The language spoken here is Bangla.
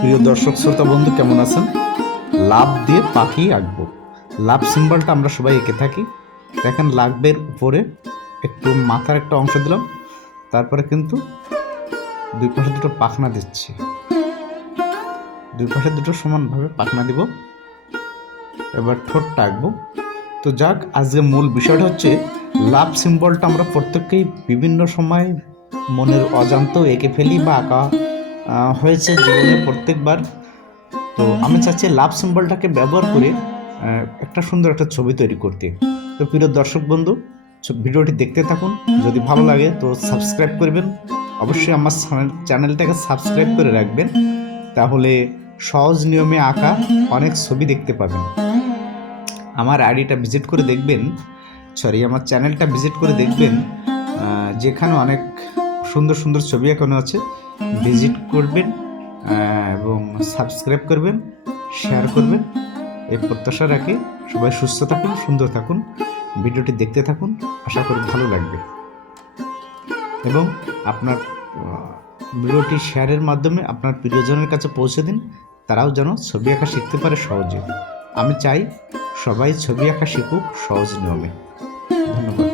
প্রিয় দর্শক শ্রোতা বন্ধু, কেমন আছেন? লাভ দিয়ে পাখি আঁকবো। লাভ সিম্বলটা আমরা সবাই এঁকে থাকি। দেখেন, লাভের উপরে একটু মাথার একটা অংশ দিলাম, তারপরে কিন্তু দুই পাশে দুটো পাখনা দিচ্ছি। দুই পাশে দুটো সমানভাবে পাখনা দিব। এবার ঠোঁটটা আঁকবো। তো যাক, আজকে মূল বিষয়টা হচ্ছে লাভ সিম্বলটা আমরা প্রত্যেককেই বিভিন্ন সময় মনের অজান্তেও এঁকে ফেলি বা আঁকা হয়েছে জীবনে প্রত্যেকবার। তো আমি চাচ্ছি লাভ সিম্বলটাকে ব্যবহার করে একটা সুন্দর একটা ছবি তৈরি করতে। তো প্রিয় দর্শক বন্ধু, ভিডিওটি দেখতে থাকুন। যদি ভালো লাগে তো সাবস্ক্রাইব করবেন। অবশ্যই আমার চ্যানেলটাকে সাবস্ক্রাইব করে রাখবেন, তাহলে সহজ নিয়মে আঁকা অনেক ছবি দেখতে পাবেন। আমার আইডিটা ভিজিট করে দেখবেন, আমার চ্যানেলটা ভিজিট করে দেখবেন, যেখানে অনেক সুন্দর সুন্দর ছবি এখনো আছে। ভিজিট করবেন এবং সাবস্ক্রাইব করবেন, শেয়ার করবেন। এই প্রত্যাশা রাখি। সবাই সুস্থ থাকুন, সুন্দর থাকুন, ভিডিওটি দেখতে থাকুন। আশা করি ভালো লাগবে এবং আপনার ভিডিওটি শেয়ারের মাধ্যমে আপনার প্রিয়জনের কাছে পৌঁছে দিন। তারাও যেন ছবি আঁকা শিখতে পারে সহজে। আমি চাই সবাই ছবি আঁকা শিখুক সহজ নিয়মে। ধন্যবাদ।